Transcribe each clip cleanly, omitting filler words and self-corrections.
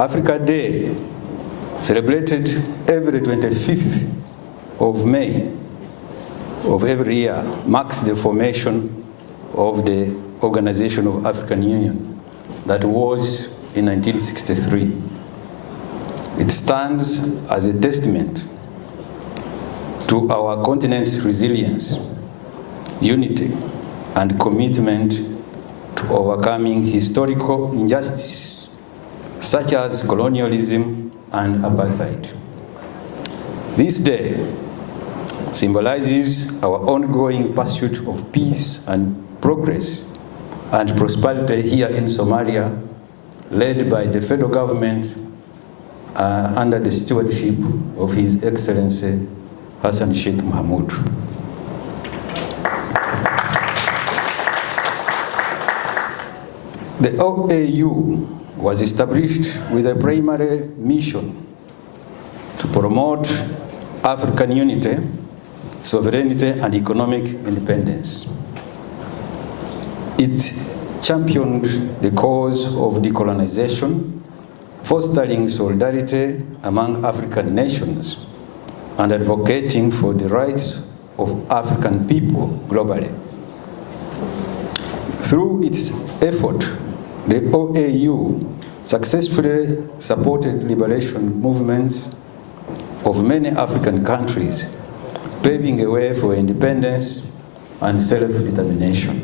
Africa Day, celebrated every 25th of May of every year, marks the formation of the Organization of African Union that was in 1963. It stands as a testament to our continent's resilience, unity, and commitment to overcoming historical injustices such as colonialism and apartheid. This day symbolizes our ongoing pursuit of peace and progress and prosperity here in Somalia, led by the federal government under the stewardship of His Excellency Hassan Sheikh Mohamud. The OAU was established with a primary mission to promote African unity, sovereignty, and economic independence. It championed the cause of decolonization, fostering solidarity among African nations, and advocating for the rights of African people globally. Through its effort, the OAU successfully supported liberation movements of many African countries, paving a way for independence and self-determination.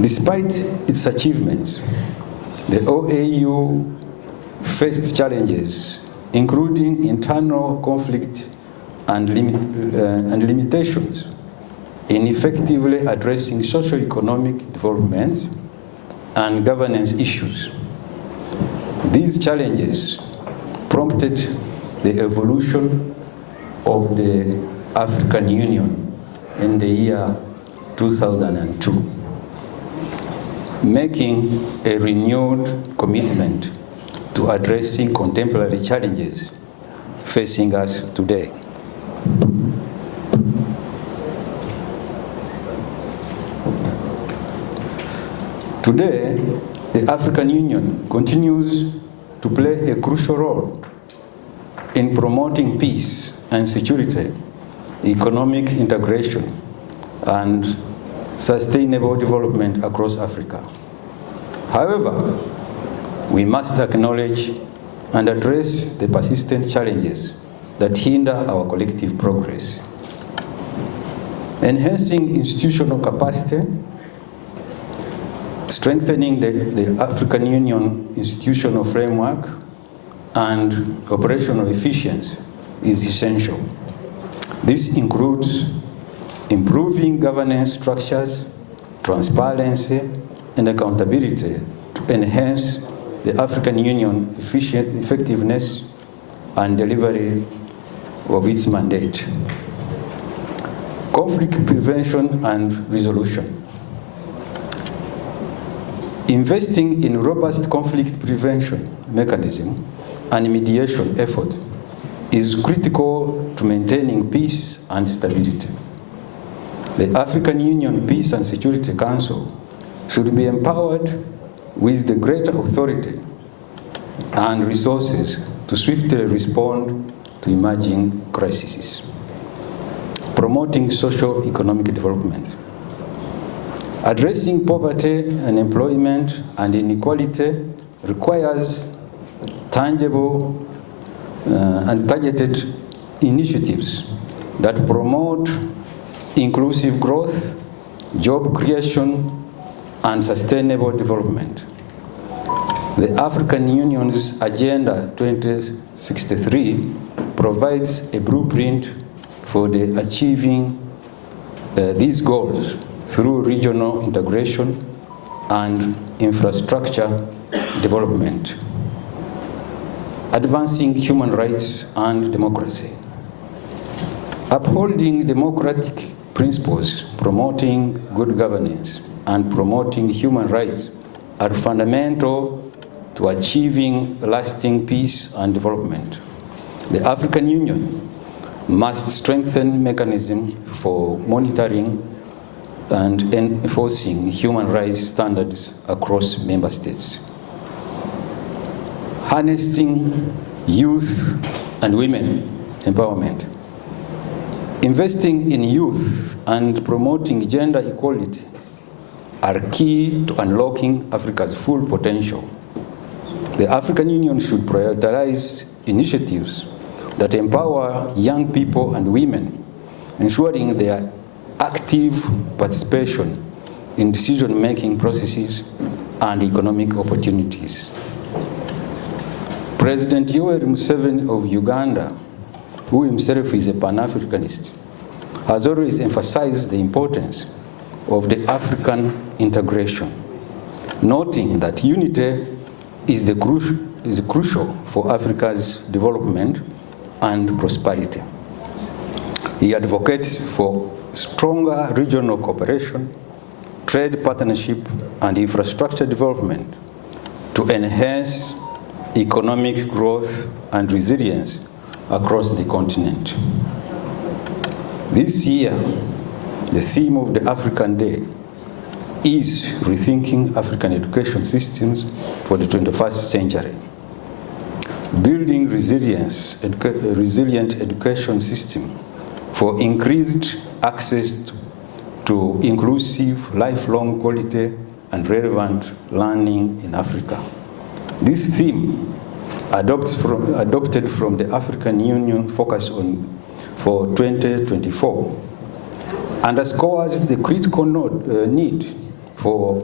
Despite its achievements, the OAU faced challenges, including internal conflict and limitations in effectively addressing socio-economic developments and governance issues. These challenges prompted the evolution of the African Union in the year 2002, making a renewed commitment to addressing contemporary challenges facing us today. Today, the African Union continues to play a crucial role in promoting peace and security, economic integration, and sustainable development across Africa. However, we must acknowledge and address the persistent challenges that hinder our collective progress. Enhancing institutional capacity, strengthening the African Union institutional framework, and operational efficiency is essential. This includes improving governance structures, transparency, and accountability to enhance the African Union effectiveness and delivery of its mandate. Conflict prevention and resolution. Investing in robust conflict prevention mechanism and mediation effort is critical to maintaining peace and stability. The African Union Peace and Security Council should be empowered with the greater authority and resources to swiftly respond to emerging crises. Promoting socio-economic development. Addressing poverty, unemployment, and inequality requires tangible and targeted initiatives that promote inclusive growth, job creation, and sustainable development. The African Union's Agenda 2063 provides a blueprint for achieving these goals through regional integration and infrastructure development. Advancing human rights and democracy. Upholding democratic principles, promoting good governance, and promoting human rights are fundamental to achieving lasting peace and development. The African Union must strengthen mechanisms for monitoring and enforcing human rights standards across member states. harnessing youth and women empowerment. Investing in youth and promoting gender equality are key to unlocking Africa's full potential. The African Union should prioritize initiatives that empower young people and women, ensuring their active participation in decision-making processes and economic opportunities. President Yoweri Museveni of Uganda, who himself is a Pan-Africanist, has always emphasized the importance of the African integration, noting that unity is crucial for Africa's development and prosperity. He advocates for stronger regional cooperation, trade partnership, and infrastructure development to enhance economic growth and resilience across the continent. This year, the theme of the African Day is rethinking African education systems for the 21st century. Building resilient education system for increased access to inclusive, lifelong quality and relevant learning in Africa. This theme, adopted from the African Union Focus for 2024, underscores the critical need for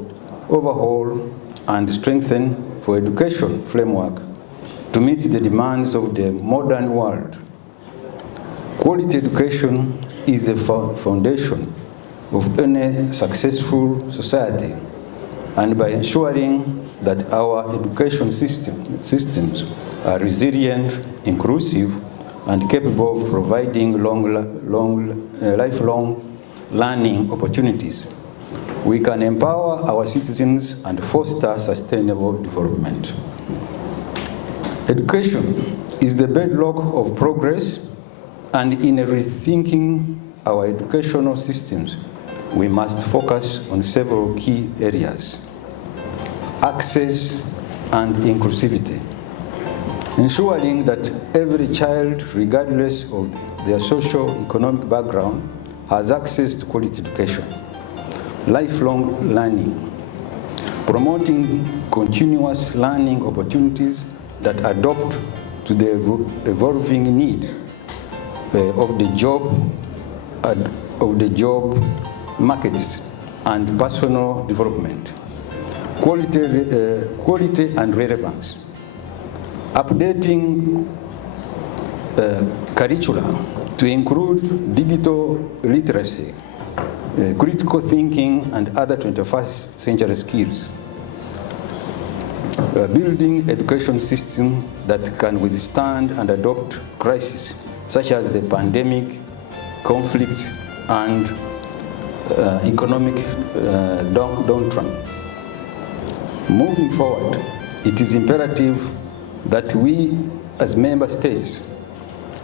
overhaul and strengthen for education framework to meet the demands of the modern world. Quality education is the foundation of any successful society, and by ensuring that our education systems are resilient, inclusive, and capable of providing lifelong learning opportunities, we can empower our citizens and foster sustainable development. Education is the bedrock of progress, and in rethinking our educational systems, we must focus on several key areas: access and inclusivity, ensuring that every child, regardless of their socio-economic background, has access to quality education. Lifelong learning, promoting continuous learning opportunities that adapt to the evolving need of the job markets and personal development. Quality and relevance, updating curricula to include digital literacy, critical thinking, and other 21st century skills. Building education system that can withstand and adopt crises such as the pandemic, conflict, and economic downturn. Moving forward, it is imperative that we as member states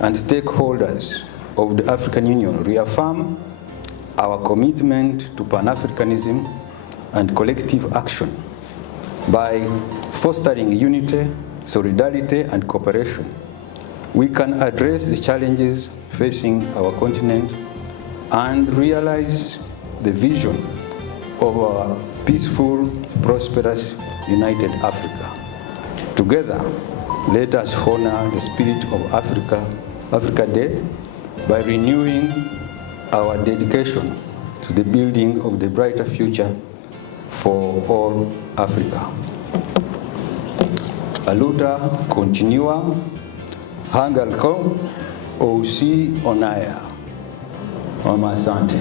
and stakeholders of the African Union reaffirm our commitment to Pan-Africanism and collective action by fostering unity, solidarity, and cooperation. We can address the challenges facing our continent and realize the vision of a peaceful, prosperous, united Africa. Together, let us honor the spirit of Africa Day by renewing our dedication to the building of the brighter future for all Africa. Aluta continua, hangalko, osi onaya. Mama asante.